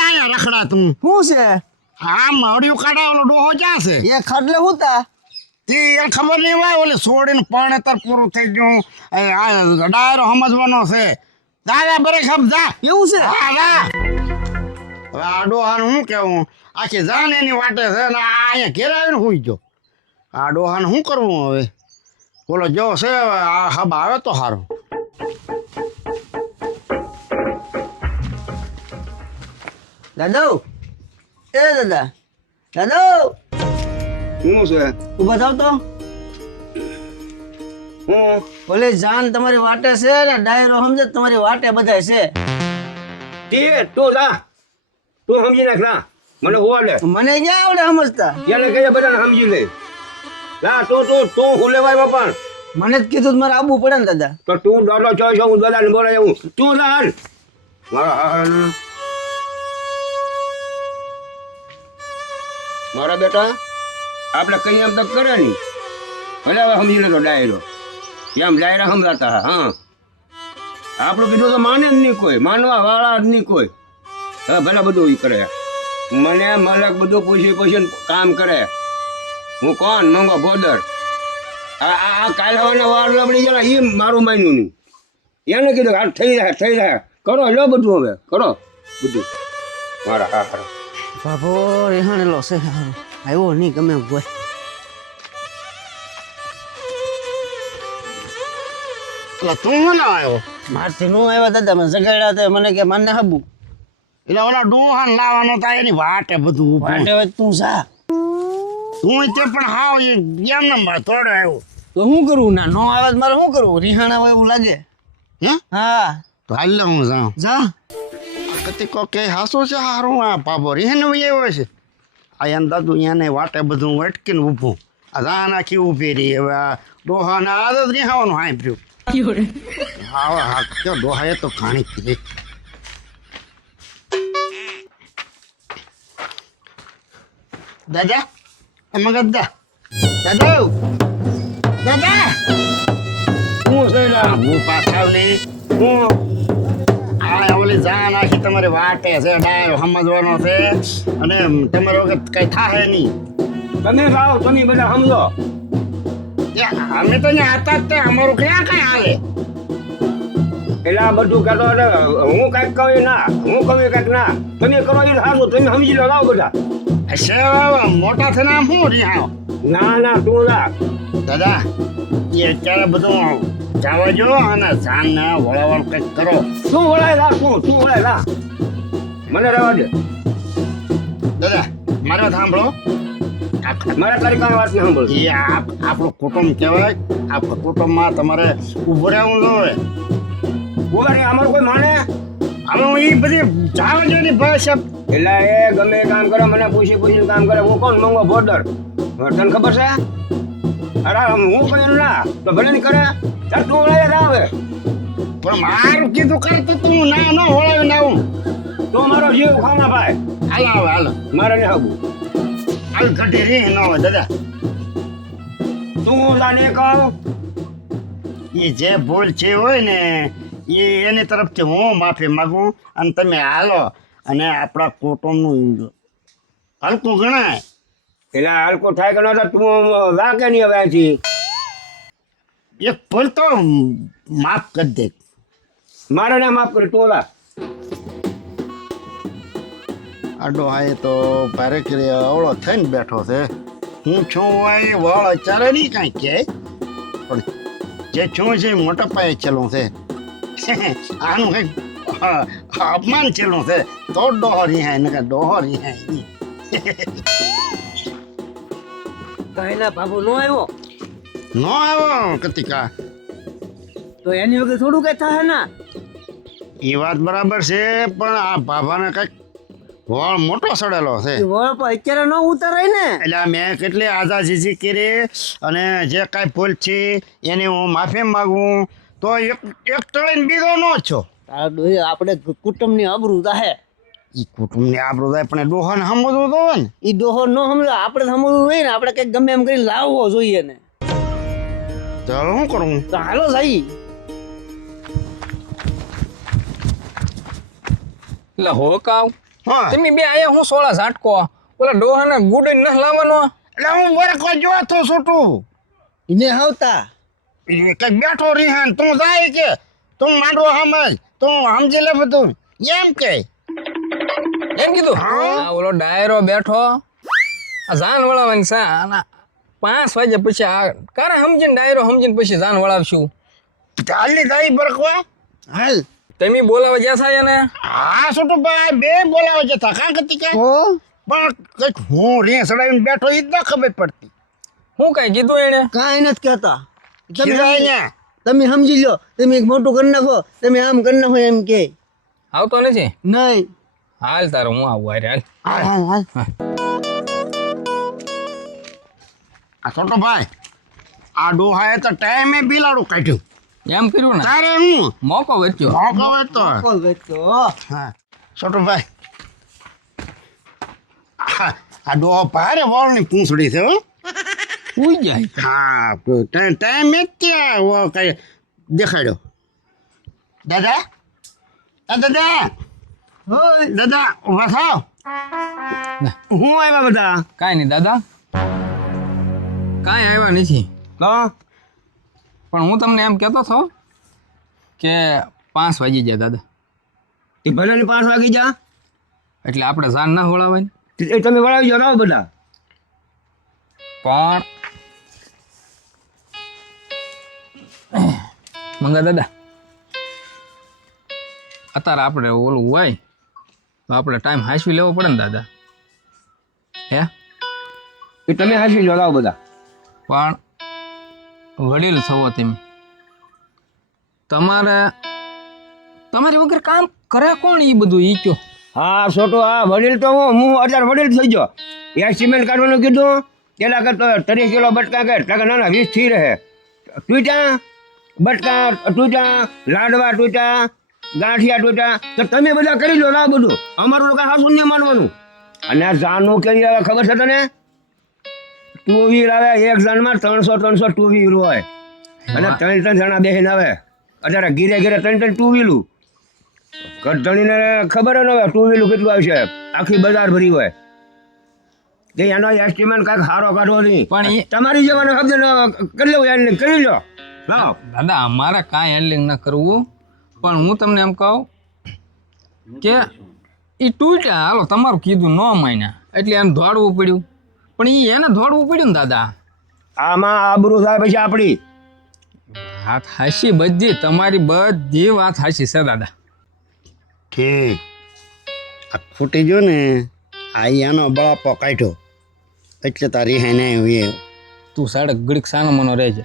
લે આયા રખડા તું શું છે આમ હડિયું કાઢા ઓલો ડોહો ક્યાં છે એ ખડલે હું તા તે યાર ખબર નહીં હોય ઓલે છોડીને પાણેતર પૂરું થઈ ગયું આ ડાયરો સમજવાનો છે દાદા બરે ખબ જા એવું છે હા જા હવે આ ડોહાનું શું કેવું આખી જાન એની વાટે છે ને આ અહીંયા ઘેર આવીને હુઈ ગયો આ ડોહાને શું કરવું હવે ઓલો જો છે હવે આ હબ આવે તો સારું દાદા એ દાદા દાદા શું છે ઉભા થાવ તો હું ઓલે જાન તમારી વાટે છે ને ડાયરો સમજે તમારી વાટે બધાય છે તે તું જા તું સમજી નાખ ના મને હોવા લે મને ક્યાં આવડે સમજતા ત્યારે કહીએ બધાને સમજી લે જા તું હું લેવાય પણ મને જ કીધું મારે આવવું પડે ને દાદા તો તું દોડો છો છો હું દાદાને બોલાય એવું તું જા હાલ મારા બેટા આપણે કઈ એમ તો કરે નહીં ભલે હવે સમજી લેતો ડાયરો એમ ડાયરા સમજાતા હા આપણું કીધું તો માને જ નહીં કોઈ માનવા વાળા જ નહીં કોઈ હવે ભલે બધું ઈ કરે મને મલક બધું પૂછીને કામ કરે હું કોણ મંગો ભોદર આ કાલ હવાના વાર લબડી જરા એ મારું માન્યું નહીં એને કીધું હાલ થઈ જાય કરો લો બધું હવે કરો બધું મારા હા બાપો રેહાણેલો છે આવ્યો નહીં ગમે એમ હોય એટલે તું શું ના આવ્યો મારથી નો આવ્યા દાદા મને જગાડ્યા હતા મને કે મને હાબુ એટલે ઓલા ડોહાને લાવવાનો થાય એની વાટે બધું ઊભું. વાટે વાત તું જા તું તે પણ હાવ એ એમ નંબર તોડે આવ્યો તો શું કરવું ના નો આવે તો મારે શું કરવું રિહાણા હોય એવું લાગે હે હા તો હાલ લે હું જાઉં જા કતિકો કે હાસો છે હારું આ પાપો રીહેને આવ્યો છે આ એમ દાદુ એને વાટે બધું અટકીને ઊભું આ જાન આખી ઊભી રહી હવે આ ડોહાને આદત રીહાવાનું હાંભર્યું હા હા કયો ડોહાએ તો ઘાણી કીધી દાદા મગજ દા દાદા દાદા શું છે હું પાછા નહીં હું આ ઓલી જાન આખી તમારી વાટે છે ડાયરો સમજવાનો છે અને તમારે વખત કઈ થાય નહીં તમે ભાવ તમે બધા સમજો અમે તો અહીંયા હતા જ તે અમારું ક્યાં કઈ હાલે એટલે આ બધું કહેતો હું કઈક કહું ના હું કહું કઈક ના તમે કરો એ સારું તમે સમજી લો લાવો બધા મોટા થઈને આમ શું રિહાણો ના તું જા દાદા એ અત્યારે બધું જવા જો અને જાનને વળાવણ કંઈક કરો શું વળાય લા શું વળાય લા મને રહેવા દે દાદા મારી વાત સાંભળો મારા તારી કાંઈ વાત નહીં સાંભળ એ આપણું કુટુંબ કહેવાય આપણા કુટુંબમાં તમારે ઊભું રહેવું જોઈએ ઉગાડી અમારું કોઈ માને હવે હું એ બધી જવા જો ની ભાષા એટલે એ ગમે એ કામ કરે મને પૂછીને કામ કરે હું કોણ મંગો બોર્ડર તને ખબર છે અરે હું કહ્યું ના તો ભલે ને કરે ચાલ તું વળાય આવે પણ મારું કીધું કરતો તું ના ન વળાવી ના આવું તો મારો જીવ ખાના ભાઈ હાલ આવે હાલ મારે ને આવું હાલ ઘટી રી ન હોય દાદા તું જાને કહું એ જે ભૂલ છે હોય ને એ એની તરફથી હું માફી માગું અને તમે હાલો અને આપણા કુટુંબનું હલકું ગણાય એટલે હલકો થાય કે ન થાય તું વાગે નહીં હવે અહીંથી એક ભૂલ તો માફ કરી દે મારે ને માફ કરી તું લા આડો હાય તો ભારે કરી અવળો થઈને બેઠો છે હું છું હોય વળ અત્યારે નહીં કાંઈ કહે પણ જે છું છે એ મોટા પાયે ચેલું છે આનું કંઈક અપમાન ચેલું છે તો ડોહો રિહાય ને કે ડોહો રિહાય નહીં કહેલા બાબુ નો આવ્યો ન આવ્યો કતિકા તો એની વગર થોડું કઈ થાય ના એ વાત બરાબર છે પણ આ બાબાને કંઈક વળ મોટો સડેલો છે વળ પર અત્યારે ન ઉતરાય ને એટલે મેં કેટલી આઝાજી કરી અને જે કાંઈ ભૂલ છે એની હું માફી માગું તો એક તળીને બીજો ન છો આપણે કુટુંબની અબરૂ જાહે એ કુટુંબની આબરૂ જાય પણ ડોહાને સમજવું તો હોય ને ઈ ડોહો ન સમજો આપણે સમજવું હોય ને આપણે કઈક ગમે એમ કરીને લાવવો જોઈએ ને ચાલો શું કરું તો હાલો જઈ એટલે હો કાવ હા તમે બે આયા હું 16 ઝાટકો ઓલા ડોહાને ગુડે ન લાવવાનો એટલે હું વરકો જોતો છૂટું એને આવતા એ કઈ બેઠો રીહાન તું જાય કે તું માંડવો સમજ તું સમજી લે બધું એમ કે એમ કીધું આ ઓલો ડાયરો બેઠો આ જાન વળાવવાની છે અને 5 વાગ્યા પછી આ કારે સમજીને ડાયરો સમજીને પછી જાન વળાવશું ચાલી જાય બરકવા હાલ તમે બોલાવા જ્યાં થાય ને હા છોટું ભાઈ બે બોલાવે છે થકા કતી કે ઓ પણ કઈક હું રે સડાવીને બેઠો એ જ ન ખબર પડતી હું કઈ કીધું એને કાંઈ નથી કહેતા ખીજાય અહીંયા તમે સમજી લો તમે એક મોટું કરી નાખો તમે આમ કરી નાખો એમ કે આવતો નથી નહીં હાલ તારો હું આવું હારે હાલ હાલ હાલ આ છોટો ભાઈ આ ડોહાએ તો ટાઈમે બિલાડું કાઢ્યું એમ કર્યું ને તારે હું મોકો વચ્યો મોકો હોય તો કોઈ વેચતો હા છોટો ભાઈ આ ડોહો ભારે વાળની પૂંછડી છે હો ઉઈ જાય હા ટાઈમ જ ત્યાં કઈ દેખાડ્યો દાદા દાદા હોય દાદા ઉભા થાવ હું આવ્યા બધા કાંઈ નહીં દાદા કાંઈ આવ્યા નથી તો પણ હું તમને એમ કહેતો હતો કે 5 વાગી જાય દાદા એ ભલે ને 5 વાગી જા એટલે આપણે જાન ના હોળાવે ને એ તમે વળાવી જાઓ લાવો બધા પણ મંગા દાદા અત્યારે આપણે ઓલું હોય તો આપણે ટાઈમ હાંસવી લેવો પડે ને દાદા હે એ તમે હાંસી જાઓ લાવો બધા પણ વડીલ છો તમે તમારી વગર કામ કરે કોણ એ બધું ઈ કયો હા છોટો હા વડીલ તો હું અત્યારે વડીલ થઈ ગયો એ સિમેન્ટ કાઢવાનું કીધું પેલા કરતો 30 કિલો બટકા કે ના ના 20 થી રહે ટૂટા બટકા ટૂટા લાડવા ટૂટા ગાંઠિયા ટૂટા તો તમે બધા કરી લો ના બધું અમારું લોકો હાસું નહીં માનવાનું અને જાનું કરી આવે ખબર છે તને 2 વ્હીલ આવે એક જણમાં 300 2 વ્હીલ હોય અને 3 જણા બેસીને આવે અત્યારે ઘીરે 3 2 વ્હીલું ગઢણીને ખબર ન હોય 2 વ્હીલું કેટલું આવશે આખી બજાર ભરી હોય કે એનો એસ્ટિમેટ કાંઈક સારો કાઢવો નહીં પણ એ તમારી જવાનો શબ્દ કરી લેવું એને કરી લો લાવો દાદા અમારે કાંઈ હેન્ડલિંગ ન કરવું પણ હું તમને એમ કહું કે એ તૂટ્યા હાલો તમારું કીધું ન માન્યા એટલે એને દોડવું પડ્યું પણ એને દોડવું પડ્યું ને દાદા આમાં આબરૂ થાય પછી આપણી વાત હાશી બધી તમારી બધી વાત હાશી છે દાદા ઠીક આ ફૂટી ગયો ને આ એનો બળાપો કાઢ્યો એટલે તારી હે નહીં તું સાડે ઘડીક સાનો મનો રહેજે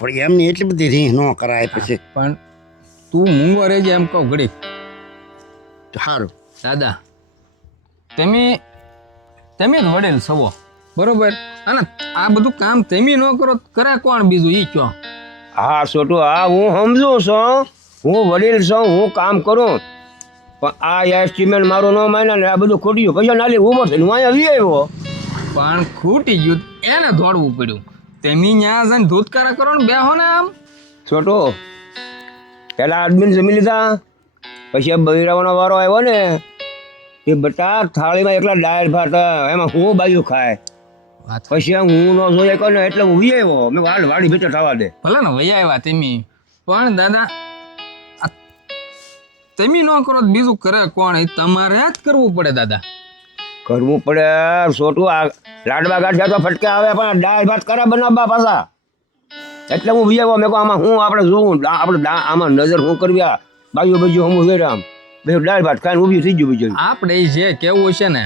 પણ એમની એટલી બધી રીહ ન કરાય પછી પણ તું મૂંગો રહેજે એમ કહું ઘડીક સારું દાદા તમે જ વડેલ છો બરોબર અને આ બધું કામ તમે ન કરો કરે કોણ બીજું ઈ કયો હા છોટું હા હું સમજુ છું હું વડીલ છું હું કામ કરું પણ આ એસ્ટિમેટ મારું ન માને ને આ બધું ખોટ્યું કશો નાલી ઉભો થઈને હું અહીંયા આવ્યો પણ ખૂટી ગયું એને દોડવું પડ્યું તમે ત્યાં જઈને ધૂતકારા કરો ને બેહો ને આમ છોટો પેલા આદમીને જમી લીધા પછી બૈરાવાનો વારો આવ્યો ને એ બટા થાળીમાં એકલા દાળ ભાત એમાં હું બાયું ખાય વાત પછી હું ન જોઈએ કહો ને એટલે હું આવ્યો મેં હાલ વાડી ભેટો થવા દે ભલે ને વૈયા આવ્યા તમે પણ દાદા આ તમે ન કરો તો બીજું કરે કોણ એ તમારે જ કરવું પડે દાદા કરવું પડે છોટું આ લાડવા ગાંઠિયા તો ફટકે આવે પણ દાળ ભાત કરે બનાવવા પાછા એટલે હું આવ્યો મેં કહું આમાં હું આપણે જોવું આપણે આમાં નજર હું કરવી આ બાજુ બાજુ હું જોઈ આમ બધું દાળ ભાત ખાઈને ઊભી થઈ ગયું બીજું આપણે ઈ જે કેવું છે ને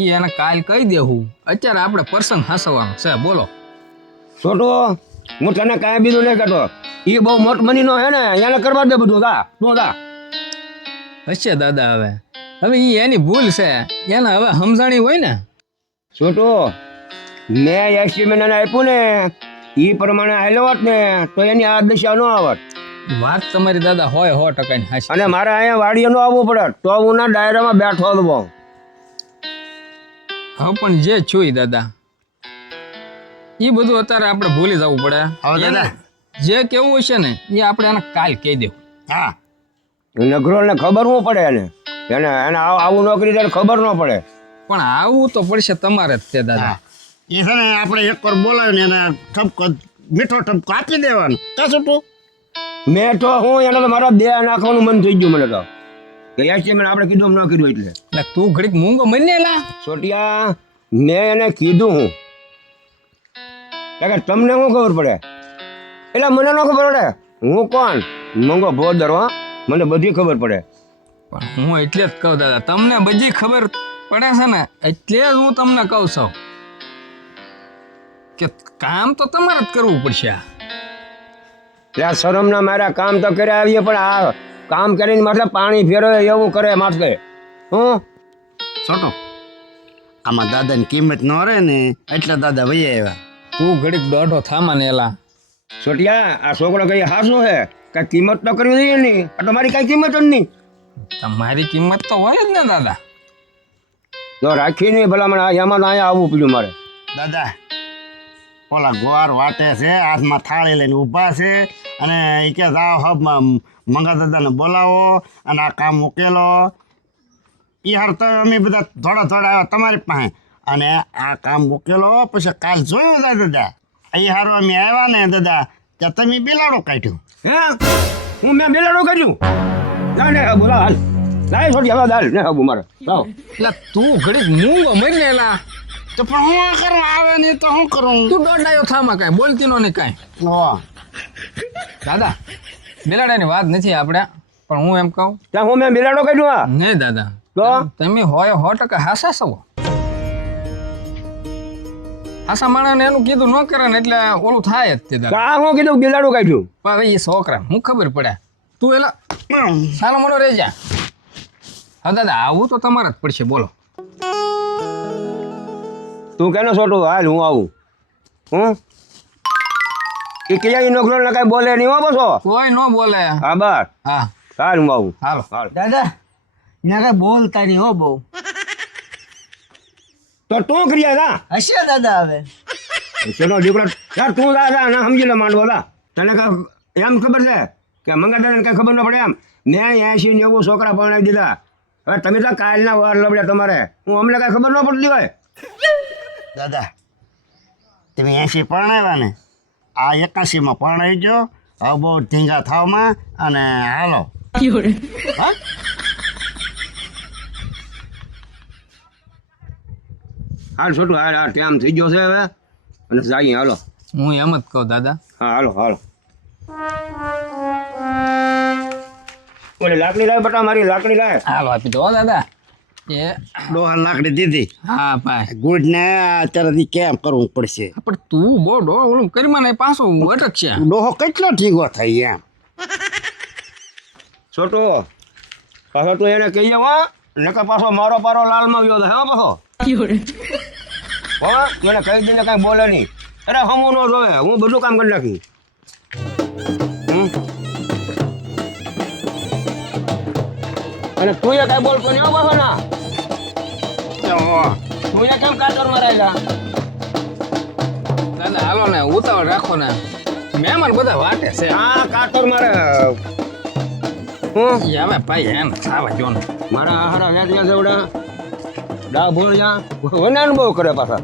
એ એને કાલ કહી દેવું અત્યારે આપણે પ્રસંગ હાસવાનો છે બોલો છોટો હું તને કાંઈ બીજું નહીં કહેતો એ બહુ મોટ મનીનો હે ને એને કરવા દે બધું દા તું દા હશે દાદા હવે એ એની ભૂલ છે એને હવે સમજાણી હોય ને છોટો મેં એસ્ટિમેટ આપ્યું ને એ પ્રમાણે હાલ્યો હોત ને તો એની આ દશા ન આવત વાત તમારી દાદા હોય 100% ની હાચી અને મારે અહીંયા વાડીએ ન આવવું પડે તો હું ના ડાયરામાં બેઠો હતો હા પણ જે છું ઈ દાદા એ બધું અત્યારે આપણે ભૂલી જવું પડે હવે દાદા. એને જે કેવું હશે ને એ આપણે એને કાલ કહી દેવું હા નગરો ને ખબર હું પડે એને એને એને આવું ન કરી ત્યારે ખબર ન પડે. પણ આવું તો પડશે તમારે જ તે દાદા. એ છે ને આપણે એક વાર બોલાવીને એને ઠપકો મીઠો ઠપકો આપી દેવાનો કા છોટું. મેં તો હું એને તો મારા બે નાખવાનું મન થઈ ગયું મને તો કે યાર મને આપણે કીધું એમ ન કીધું એટલે. એટલે તું ઘડીક મૂંગો મને લા. છોટિયા મેં એને કીધું હું કે તમને શું ખબર પડે એટલે મને ન ખબર પડે હું કોણ મંગો ભોદર હો મને બધી ખબર પડે. પણ હું એટલે જ કહું દાદા તમને બધી ખબર પડે છે ને એટલે જ હું તમને કહું છું કે કામ તો તમારે જ કરવું પડશે. ત્યાં શરમના મારા કામ તો કર્યા આવીએ પણ આ કામ કરીને માથે પાણી ફેરવે એવું કરે માથે હું છોટો આમાં દાદાની કિંમત ન રહે ને એટલે દાદા વૈયા આવ્યા. તું ઘડીક દોઢો થામા ને એલા. છોટિયા આ છોકરો કઈ હાસું છે કઈ કિંમત તો કરવી જોઈએ નહીં આ તમારી કઈ કિંમત જ નહીં. તમારી કિંમત તો હોય જ ને દાદા. તો રાખી નહીં ભલામણ એમાં તો અહીંયા આવવું પડ્યું મારે. દાદા ઓલા ગોવાર વાટે છે હાથમાં થાળી લઈને ઊભા છે અને એ કે જાઓ હબમાં મંગા દાદાને બોલાવો અને આ કામ ઉકેલો. એ હાર તો અમે બધા થોડા થોડા આવ્યા તમારી પાસે અને આ કામ ઉકેલો પછી કાલ જોયું જાય દાદા. એ હારો અમે આવ્યા ને દાદા ત્યાં તમે બિલાડો કાઢ્યું. હે હું મેં બેલાડો કર્યું ના ને બોલા હાલ લાય છોટી હવે હાલ ને હબુ મારે લાવો. એટલે તું ઘડીક મૂંગો મરી ને એલા. તો પણ હું કરું આવે નહીં તો હું કરું. તું દોડાયો થામા કાંઈ બોલતી નો નહીં કાંઈ. દાદા બિલાડાની વાત નથી આપણે પણ હું એમ કહું ત્યાં હું મેં બેલાડો કર્યું આ નહીં દાદા તો તમે હોય 100% હાસા છો. હાસા માણસને એનું કીધું ન કરે ને એટલે ઓલું થાય જ તે દાદા. આ હું કીધું બેલાડો કાઢ્યું પણ એ છોકરા હું ખબર પડે તું એલા સાલો મોડો રહી જા. હા દાદા આવું તો તમારે જ પડશે બોલો. તું કેનો છોટું હાલ હું આવું હું એ કિયાઈ નોકરો ને કઈ બોલે નહીં હો બસો કોઈ ન બોલે. હા બસ હા હાલ હું આવું હાલો. હાલ દાદા ત્યાં કઈ બોલતા નહીં હો બહુ. તો તું કર્યા તા હશે દાદા હવે. ચલો દીકરો યાર તું દાદા ના સમજી લે માંડવો તા તને કઈ એમ ખબર છે કે મંગા દાદાને કઈ ખબર ન પડે એમ મેં 80-90 છોકરા પરણાવી દીધા હવે તમે તો કાલના વાર લબડ્યા તમારે હું અમને કઈ ખબર ન પડતી હોય. દાદા તમે 80 પરણાવ્યા ને આ 81માં પરણાવી ગયો હવે બહુ ધીંગા થાવમાં અને હાલો. હા હાલ છોટું હાલ હાલ ટાઈમ થઈ ગયો છે હવે અને જઈએ હાલો. હું એમ જ કહું દાદા. હા હાલો હાલો ઓલી લાકડી લાવ બટા મારી લાકડી લાવ. હાલો આપી દો દાદા. એ ડોહા લાકડી દીધી હા ભાઈ ગુડ ને અત્યારેથી કેમ કરવું પડશે. પણ તું બહુ ઓલું કરીમાં ને પાછો અટકશે. ડોહો કેટલો ઠીકો થાય એમ. છોટો પાછો તું એને કહીએ હો નકર પાછો મારો પારો લાલમાં ગયો હે પાછો હો એને કહી દઈને કાંઈ બોલે નહીં. અરે હમું ન જોવે હું બધું કામ કરી નાખી. અને તું એ કાંઈ બોલતો નહીં હો પાછો ના તું એ કેમ કાતરમાં રહેલા. દાદા હાલો ને ઉતાવળ રાખો ને મહેમાન બધા વાટે છે. હા કાતર મારે હું હવે ભાઈ એમ ખાવા જો ને મારા હારા વ્યાજ જેવડા ડા ભોળ્યા વનાન બહુ કરે પાછા.